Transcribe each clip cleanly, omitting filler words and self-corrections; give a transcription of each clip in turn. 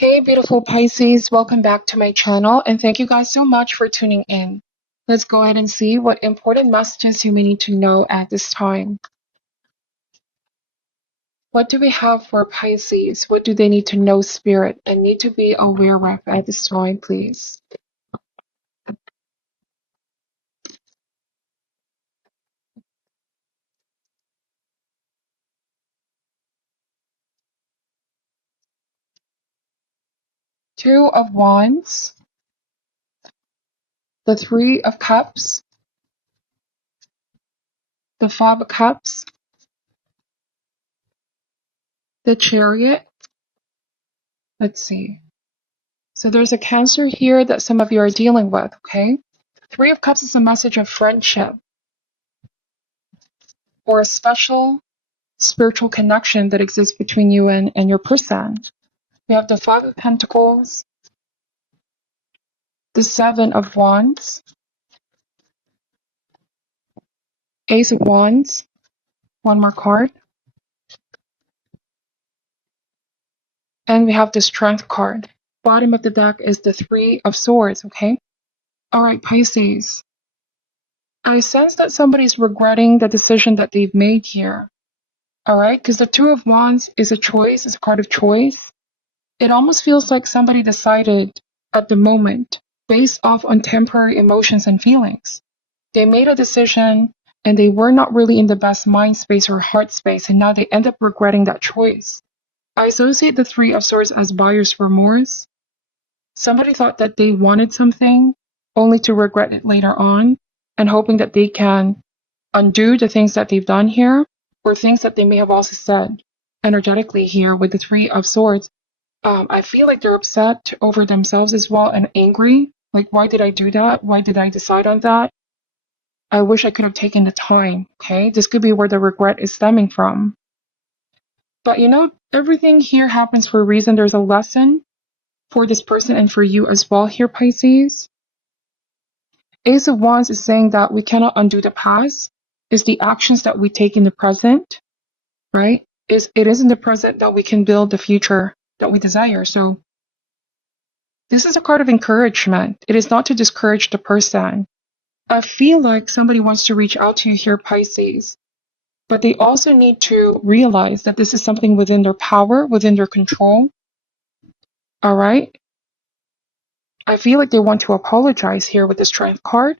Hey, beautiful Pisces, welcome back to my channel, and thank you guys so much for tuning in. Let's go ahead and see what important messages you may need to know at this time. What do we have for Pisces? What do they need to know, Spirit, and need to be aware of at this time, please? Two of Wands, the Three of Cups, the Five of Cups, the Chariot. Let's see. So there's a Cancer here that some of you are dealing with, okay? Three of Cups is a message of friendship or a special spiritual connection that exists between you and your person. We have the Five of Pentacles, the Seven of Wands, Ace of Wands, one more card, and we have the Strength card. Bottom of the deck is the Three of Swords, okay? Alright, Pisces. I sense that somebody's regretting the decision that they've made here. Alright, because the Two of Wands is a choice, it's a card of choice. It almost feels like somebody decided at the moment, based off on temporary emotions and feelings. They made a decision and they were not really in the best mind space or heart space, and now they end up regretting that choice. I associate the Three of Swords as buyer's remorse. Somebody thought that they wanted something only to regret it later on, and hoping that they can undo the things that they've done here, or things that they may have also said energetically here with the Three of Swords. I feel like they're upset over themselves as well and angry. Like, why did I do that? Why did I decide on that? I wish I could have taken the time, okay? This could be where the regret is stemming from. But you know, everything here happens for a reason. There's a lesson for this person and for you as well here, Pisces. Ace of Wands is saying that we cannot undo the past. It's the actions that we take in the present, right? It is in the present that we can build the future that we desire. So this is a card of encouragement. It is not to discourage the person. I feel like somebody wants to reach out to you here, Pisces, but they also need to realize that this is something within their power, within their control. All right? I feel like they want to apologize here with the Strength card.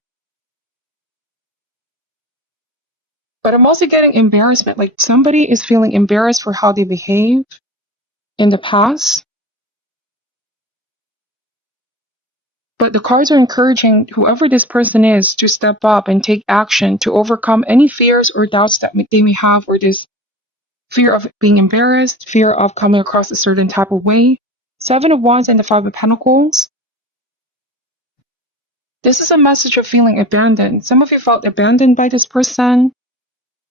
But I'm also getting embarrassment, like somebody is feeling embarrassed for how they behave in the past. But the cards are encouraging whoever this person is to step up and take action to overcome any fears or doubts that they may have, or this fear of being embarrassed, fear of coming across a certain type of way. Seven of Wands and the Five of Pentacles. This is a message of feeling abandoned. Some of you felt abandoned by this person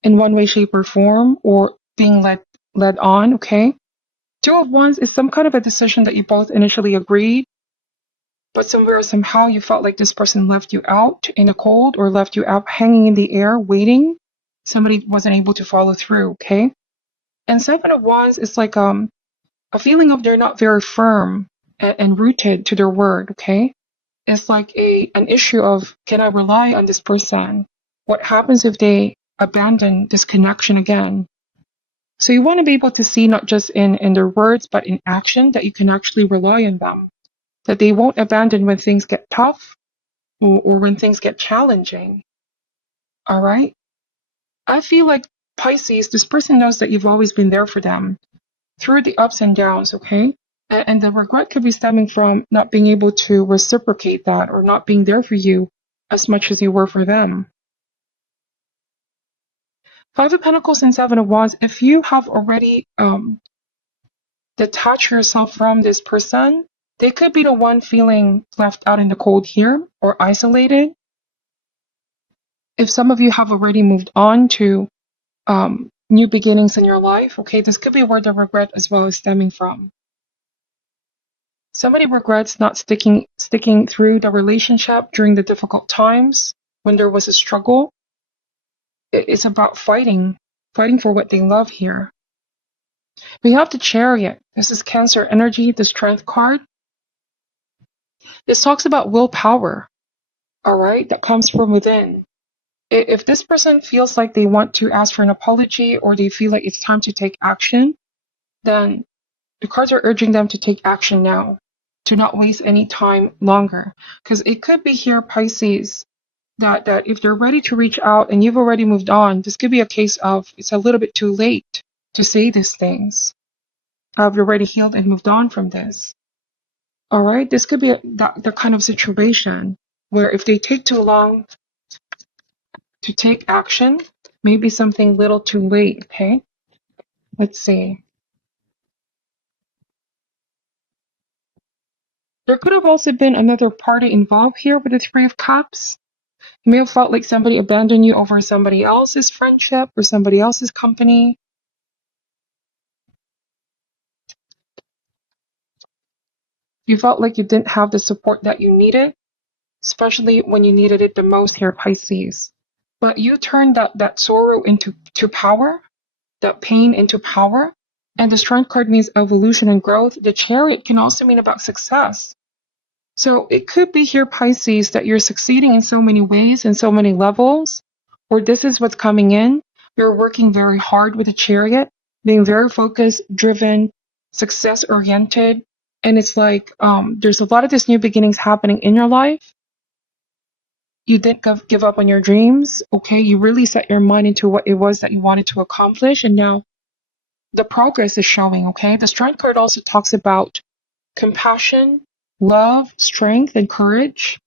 in one way, shape, or form, or being led on, okay? Two of Wands is some kind of a decision that you both initially agreed, but somewhere, somehow, you felt like this person left you out in the cold, or left you out hanging in the air, waiting. Somebody wasn't able to follow through, okay? And Seven of Wands is like a feeling of they're not very firm and rooted to their word, okay? It's like an issue of, can I rely on this person? What happens if they abandon this connection again? So you want to be able to see not just in their words, but in action, that you can actually rely on them. That they won't abandon when things get tough or when things get challenging. All right? I feel like Pisces, this person knows that you've always been there for them through the ups and downs, okay? And the regret could be stemming from not being able to reciprocate that, or not being there for you as much as you were for them. Five of Pentacles and Seven of Wands, if you have already detached yourself from this person, they could be the one feeling left out in the cold here, or isolated. If some of you have already moved on to new beginnings in your life, okay, this could be where the regret as well is stemming from. Somebody regrets not sticking through the relationship during the difficult times when there was a struggle. It's about fighting for what they love here. We have the Chariot. This is Cancer energy, the Strength card. This talks about willpower, all right, that comes from within. If this person feels like they want to ask for an apology or they feel like it's time to take action, then the cards are urging them to take action now, to not waste any time longer. Because it could be here, Pisces, that if they're ready to reach out and you've already moved on, this could be a case of it's a little bit too late to say these things. You're already healed and moved on from this. All right, this could be the kind of situation where if they take too long to take action, maybe something little too late. Okay, let's see. There could have also been another party involved here with the Three of Cups. You may have felt like somebody abandoned you over somebody else's friendship or somebody else's company. You felt like you didn't have the support that you needed, especially when you needed it the most here, Pisces. But you turned that sorrow into power, that pain into power. And the Strength card means evolution and growth. The Chariot can also mean about success. So it could be here, Pisces, that you're succeeding in so many ways and so many levels, or this is what's coming in. You're working very hard with the Chariot, being very focused, driven, success oriented. And it's like there's a lot of this new beginnings happening in your life. You didn't give up on your dreams, okay? You really set your mind into what it was that you wanted to accomplish, and now the progress is showing, okay? The Strength card also talks about compassion, love, strength, and courage.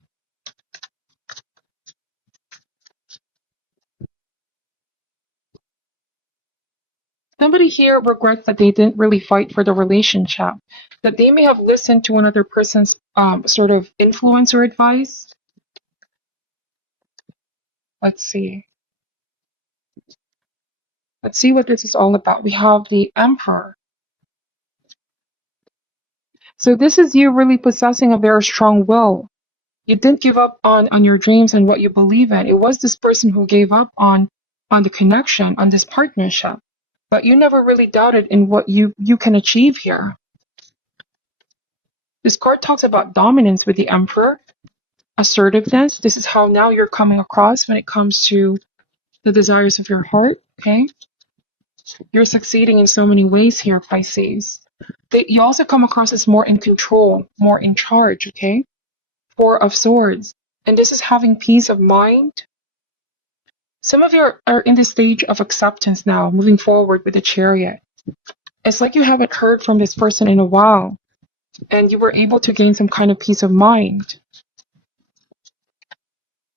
Somebody here regrets that they didn't really fight for the relationship, that they may have listened to another person's sort of influence or advice. Let's see. Let's see what this is all about. We have the Emperor. So this is you really possessing a very strong will. You didn't give up on your dreams and what you believe in. It was this person who gave up on the connection, on this partnership. But you never really doubted in what you can achieve here. This card talks about dominance with the Emperor, assertiveness. This is how now you're coming across when it comes to the desires of your heart, okay? You're succeeding in so many ways here, Pisces. You also come across as more in control, more in charge, okay? Four of Swords. And this is having peace of mind. Some of you are in the stage of acceptance now, moving forward with the Chariot. It's like you haven't heard from this person in a while, and you were able to gain some kind of peace of mind.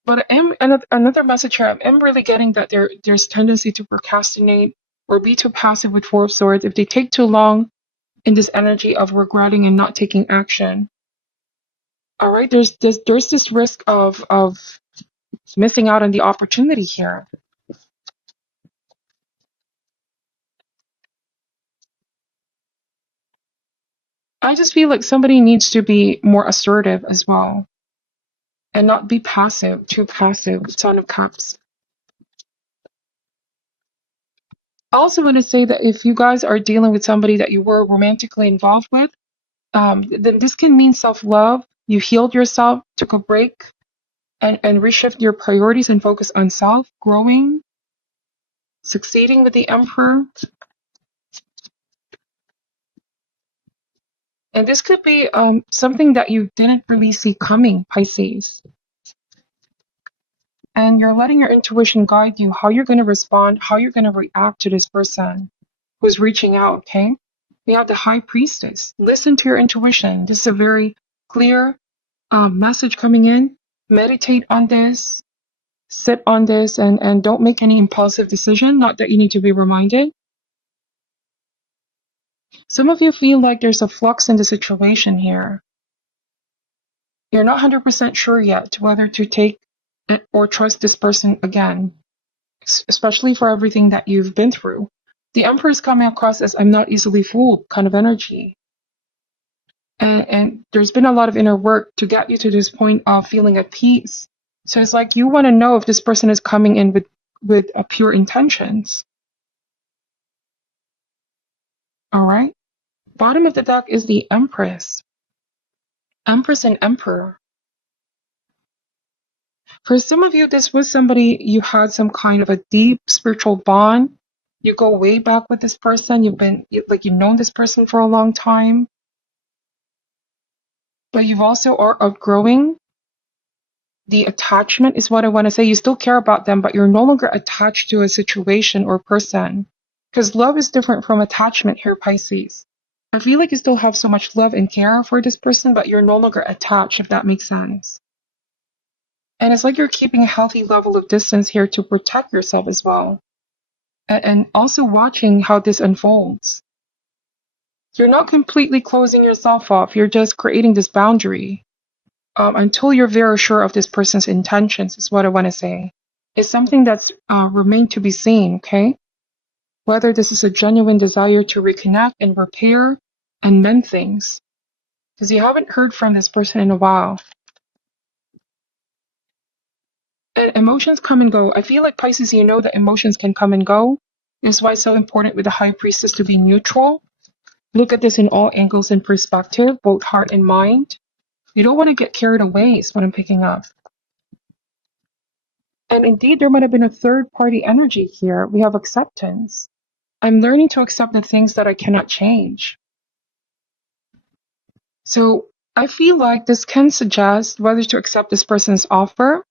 But another message here, I'm really getting that there's tendency to procrastinate or be too passive with Four of Swords. If they take too long in this energy of regretting and not taking action, all right, there's this risk of missing out on the opportunity here. I just feel like somebody needs to be more assertive as well and not be passive, too passive. Son of Cups. I also want to say that if you guys are dealing with somebody that you were romantically involved with, then this can mean self-love. You healed yourself, took a break, and reshift your priorities and focus on self, growing, succeeding with the Emperor. And this could be something that you didn't really see coming, Pisces. And you're letting your intuition guide you how you're going to respond, how you're going to react to this person who's reaching out, okay? We have the High Priestess. Listen to your intuition. This is a very clear message coming in. Meditate on this, sit on this, and don't make any impulsive decision. Not that you need to be reminded. Some of you feel like there's a flux in the situation here. You're not 100% sure yet whether to take it or trust this person again, especially for everything that you've been through. The Emperor is coming across as I'm not easily fooled kind of energy. And there's been a lot of inner work to get you to this point of feeling at peace. So it's like you want to know if this person is coming in with pure intentions. All right. Bottom of the deck is the Empress. Empress and Emperor. For some of you, this was somebody you had some kind of a deep spiritual bond. You go way back with this person. You've known this person for a long time. But you also are outgrowing the attachment is what I want to say. You still care about them, but you're no longer attached to a situation or person. Because love is different from attachment here, Pisces. I feel like you still have so much love and care for this person, but you're no longer attached, if that makes sense. And it's like you're keeping a healthy level of distance here to protect yourself as well. And also watching how this unfolds. You're not completely closing yourself off. You're just creating this boundary. Until you're very sure of this person's intentions, is what I want to say. It's something that's remained to be seen, okay? Whether this is a genuine desire to reconnect and repair and mend things. Because you haven't heard from this person in a while. And emotions come and go. I feel like Pisces, you know that emotions can come and go. This is why it's so important with the High Priestess to be neutral. Look at this in all angles and perspective, both heart and mind. You don't want to get carried away, is what I'm picking up. And indeed, there might have been a third-party energy here. We have acceptance. I'm learning to accept the things that I cannot change. So I feel like this can suggest whether to accept this person's offer.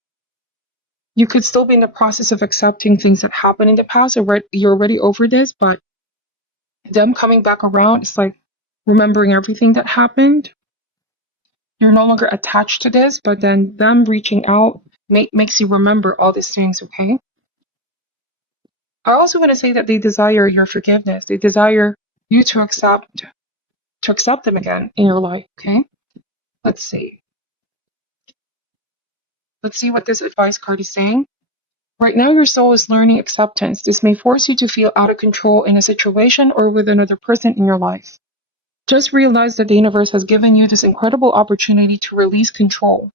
You could still be in the process of accepting things that happened in the past, or you're already over this, but them coming back around, it's like remembering everything that happened. You're no longer attached to this, but then them reaching out makes you remember all these things, okay? I also want to say that they desire your forgiveness. They desire you to accept them again in your life, okay? Let's see. Let's see what this advice card is saying. Right now, your soul is learning acceptance. This may force you to feel out of control in a situation or with another person in your life. Just realize that the universe has given you this incredible opportunity to release control.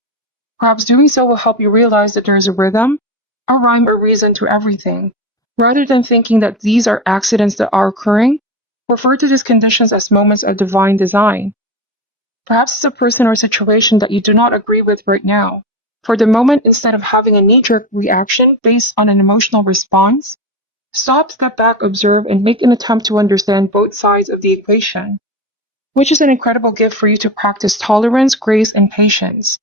Perhaps doing so will help you realize that there is a rhythm, a rhyme or reason to everything. Rather than thinking that these are accidents that are occurring, refer to these conditions as moments of divine design. Perhaps it's a person or situation that you do not agree with right now. For the moment, instead of having a knee-jerk reaction based on an emotional response, stop, step back, observe, and make an attempt to understand both sides of the equation, which is an incredible gift for you to practice tolerance, grace, and patience.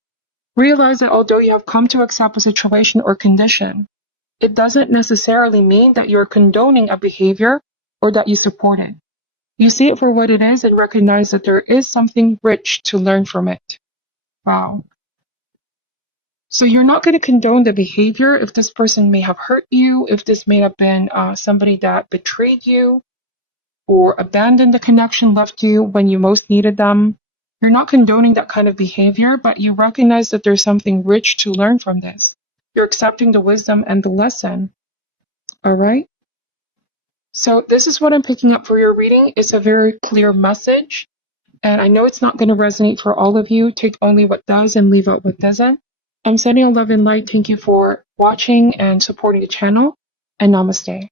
Realize that although you have come to accept a situation or condition, it doesn't necessarily mean that you're condoning a behavior or that you support it. You see it for what it is and recognize that there is something rich to learn from it. Wow. So you're not going to condone the behavior if this person may have hurt you, if this may have been somebody that betrayed you or abandoned the connection, left you when you most needed them. You're not condoning that kind of behavior, but you recognize that there's something rich to learn from this. You're accepting the wisdom and the lesson. All right? So this is what I'm picking up for your reading. It's a very clear message. And I know it's not going to resonate for all of you. Take only what does and leave out what doesn't. I'm sending a love and light. Thank you for watching and supporting the channel. And namaste.